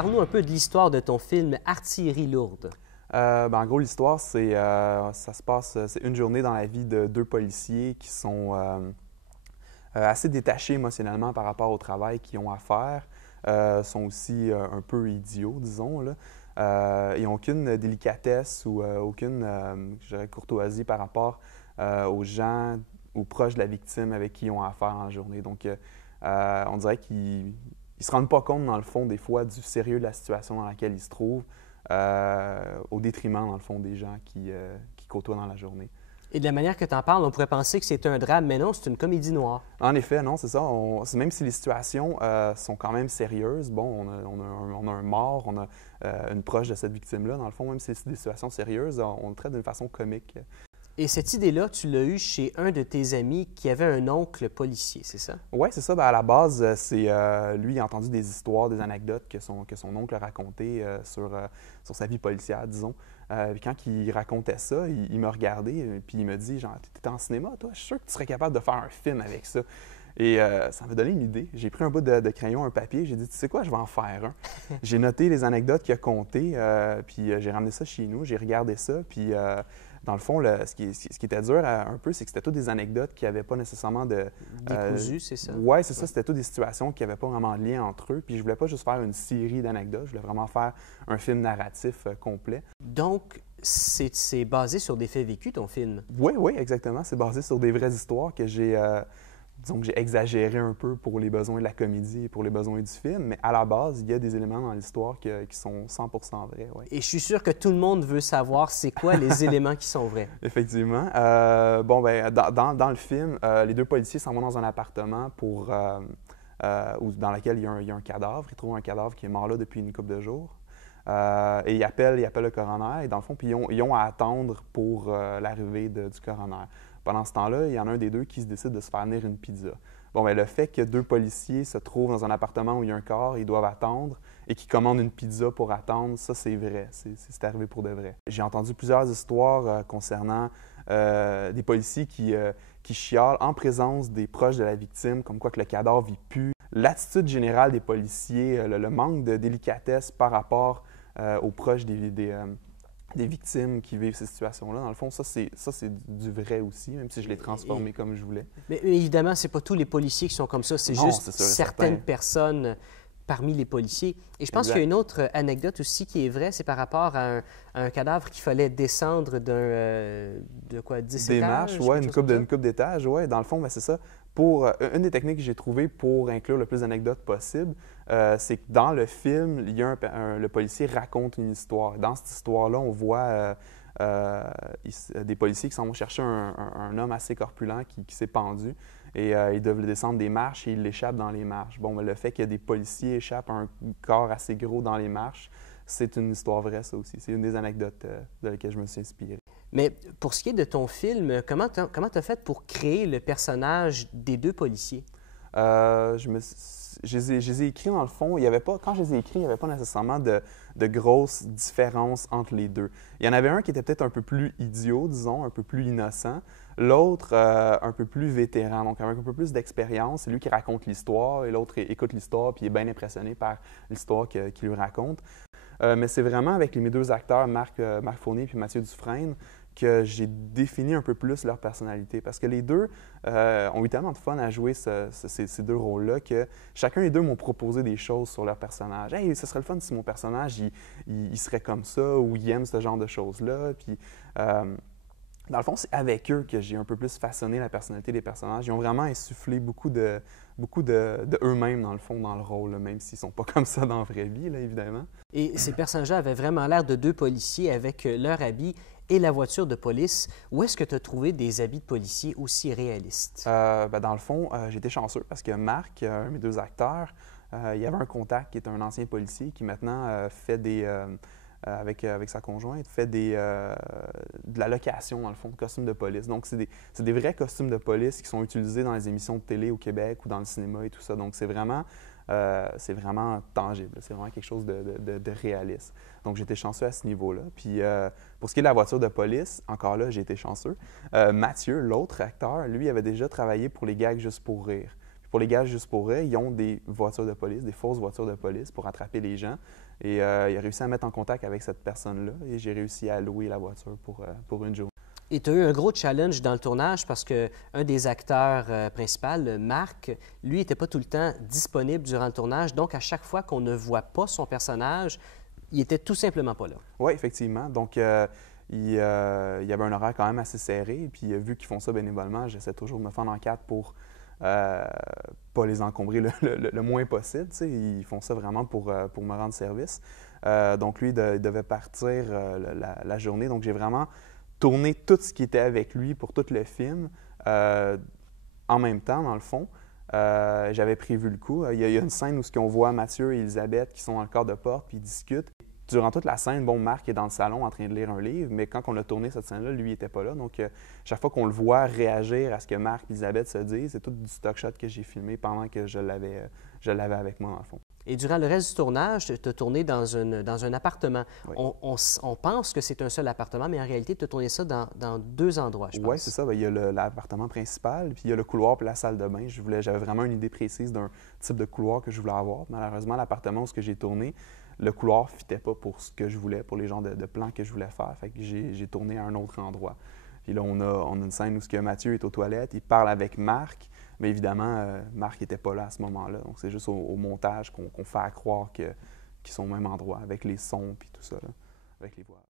parle-nous un peu de l'histoire de ton film Artillerie lourde. En gros, l'histoire, ça se passe, c'est une journée dans la vie de deux policiers qui sont assez détachés émotionnellement par rapport au travail qu'ils ont à faire. Sont aussi un peu idiots, disons, là. Ils n'ont aucune délicatesse ou aucune, je dirais, courtoisie par rapport aux gens ou proches de la victime avec qui ils ont affaire en journée. Donc, on dirait qu'ils ne se rendent pas compte, dans le fond, des fois, du sérieux de la situation dans laquelle ils se trouvent, au détriment, dans le fond, des gens qui côtoient dans la journée. Et de la manière que tu en parles, on pourrait penser que c'est un drame, mais non, c'est une comédie noire. En effet, non, c'est ça. Même si les situations sont quand même sérieuses, bon, on a un mort, on a une proche de cette victime-là, dans le fond, même si c'est des situations sérieuses, on le traite d'une façon comique. Et cette idée-là, tu l'as eue chez un de tes amis qui avait un oncle policier, c'est ça? Oui, c'est ça. À la base, lui, il a entendu des histoires, des anecdotes que son oncle racontait sur sa vie policière, disons. Puis quand il racontait ça, il m'a regardé, puis il m'a dit, genre, t'es en cinéma, toi? Je suis sûr que tu serais capable de faire un film avec ça. Et ça m'a donné une idée. J'ai pris un bout de crayon, un papier, j'ai dit, tu sais quoi, je vais en faire un. J'ai noté les anecdotes qu'il a contées, puis j'ai ramené ça chez nous, j'ai regardé ça, puis dans le fond, ce qui était dur un peu, c'est que c'était toutes des anecdotes qui n'avaient pas nécessairement de... Décousues, c'est ça? Oui, c'est ça. C'était toutes des situations qui n'avaient pas vraiment de lien entre eux. Puis je voulais pas juste faire une série d'anecdotes, je voulais vraiment faire un film narratif complet. Donc, c'est basé sur des faits vécus, ton film? Oui, exactement. C'est basé sur des vraies histoires que disons que j'ai exagéré un peu pour les besoins de la comédie et pour les besoins du film, mais à la base, il y a des éléments dans l'histoire qui sont 100% vrais. Ouais. Et je suis sûr que tout le monde veut savoir c'est quoi les éléments qui sont vrais. Effectivement. Dans le film, les deux policiers s'en vont dans un appartement dans lequel il y a un cadavre. Ils trouvent un cadavre qui est mort là depuis une couple de jours. Et ils appellent le coroner, et dans le fond, puis ils ont à attendre pour l'arrivée du coroner. Pendant ce temps-là, il y en a un des deux qui se décide de se faire venir une pizza. Le fait que deux policiers se trouvent dans un appartement où il y a un corps, ils doivent attendre, et qu'ils commandent une pizza pour attendre, ça, c'est vrai. C'est arrivé pour de vrai. J'ai entendu plusieurs histoires concernant des policiers qui chialent en présence des proches de la victime, comme quoi que le cadavre il pue. L'attitude générale des policiers, le manque de délicatesse par rapport aux proches des victimes qui vivent ces situations-là. Dans le fond, ça, c'est du vrai aussi, même si je l'ai transformé comme je voulais. Mais évidemment, c'est pas tous les policiers qui sont comme ça, c'est juste certaines personnes parmi les policiers. Et je pense qu'il y a une autre anecdote aussi qui est vraie, c'est par rapport à un cadavre qu'il fallait descendre de 10 étages? Marches, oui, une coupe d'étages, oui. Dans le fond, c'est ça. Une des techniques que j'ai trouvées pour inclure le plus d'anecdotes possible, c'est que dans le film, le policier raconte une histoire. Dans cette histoire-là, on voit des policiers qui s'en vont chercher un homme assez corpulent qui s'est pendu. Et ils doivent descendre des marches et ils l'échappent dans les marches. Le fait que des policiers échappent un corps assez gros dans les marches, c'est une histoire vraie, ça aussi. C'est une des anecdotes de laquelle je me suis inspiré. Mais pour ce qui est de ton film, comment tu as fait pour créer le personnage des deux policiers? Je les ai écrits, dans le fond, quand je les ai écrits, il n'y avait pas nécessairement de grosses différences entre les deux. Il y en avait un qui était peut-être un peu plus idiot, disons, un peu plus innocent. L'autre, un peu plus vétéran, donc avec un peu plus d'expérience. C'est lui qui raconte l'histoire et l'autre écoute l'histoire puis est bien impressionné par l'histoire qu'il lui raconte. Mais c'est vraiment avec mes deux acteurs, Marc Fournier et Mathieu Dufresne, que j'ai défini un peu plus leur personnalité. Parce que les deux ont eu tellement de fun à jouer ces deux rôles-là que chacun des deux m'ont proposé des choses sur leur personnage. « Hey, ce serait le fun si mon personnage, il serait comme ça ou il aime ce genre de choses-là. » Puis, dans le fond, c'est avec eux que j'ai un peu plus façonné la personnalité des personnages. Ils ont vraiment insufflé beaucoup de eux-mêmes, dans le fond, dans le rôle, là, même s'ils ne sont pas comme ça dans la vraie vie, là, évidemment. Et ces personnages-là avaient vraiment l'air de deux policiers avec leur habit et la voiture de police. Où est-ce que tu as trouvé des habits de policiers aussi réalistes? Dans le fond, j'ai été chanceux parce que Marc, mes deux acteurs, il y avait un contact qui est un ancien policier qui maintenant fait avec sa conjointe, fait de la location, dans le fond, de costumes de police. Donc, c'est des vrais costumes de police qui sont utilisés dans les émissions de télé au Québec ou dans le cinéma et tout ça. Donc, c'est vraiment tangible. C'est vraiment quelque chose de réaliste. Donc, j'ai été chanceux à ce niveau-là. Puis, pour ce qui est de la voiture de police, encore là, j'ai été chanceux. Mathieu, l'autre acteur, lui, avait déjà travaillé pour les Gags Juste pour rire. Puis pour les Gags Juste pour rire, ils ont des voitures de police, des fausses voitures de police pour attraper les gens. Et il a réussi à mettre en contact avec cette personne-là et j'ai réussi à louer la voiture pour une journée. Et tu as eu un gros challenge dans le tournage parce qu'un des acteurs principaux, Marc, lui, n'était pas tout le temps disponible durant le tournage. Donc, à chaque fois qu'on ne voit pas son personnage, il était tout simplement pas là. Oui, effectivement. Donc, il y avait un horaire quand même assez serré. Puis, vu qu'ils font ça bénévolement, j'essaie toujours de me fendre en quatre pour pas les encombrer le moins possible. Tu sais. Ils font ça vraiment pour me rendre service. Donc, lui, il devait partir la journée. Donc, j'ai vraiment tourné tout ce qui était avec lui pour tout le film en même temps, dans le fond. J'avais prévu le coup. Il y a une scène où on voit Mathieu et Elisabeth qui sont dans le corps de porte puis ils discutent. Durant toute la scène, bon, Marc est dans le salon en train de lire un livre, mais quand on a tourné cette scène-là, lui, il n'était pas là. Donc, chaque fois qu'on le voit réagir à ce que Marc et Elisabeth se disent, c'est tout du stock shot que j'ai filmé pendant que je l'avais avec moi, dans le fond. Et durant le reste du tournage, tu as tourné dans un appartement. Oui. On pense que c'est un seul appartement, mais en réalité, tu as tourné ça dans deux endroits, je pense. Oui, c'est ça. Bien, il y a l'appartement principal, puis il y a le couloir puis la salle de bain. J'avais vraiment une idée précise d'un type de couloir que je voulais avoir. Malheureusement, l'appartement où j'ai tourné, le couloir ne fitait pas pour ce que je voulais, pour les genres de plans que je voulais faire. Fait que j'ai tourné à un autre endroit. Puis là, on a une scène où Mathieu est aux toilettes, il parle avec Marc, mais évidemment, Marc n'était pas là à ce moment-là. Donc, c'est juste au montage qu'on fait à croire qu'ils sont au même endroit, avec les sons puis tout ça, là, avec les voix.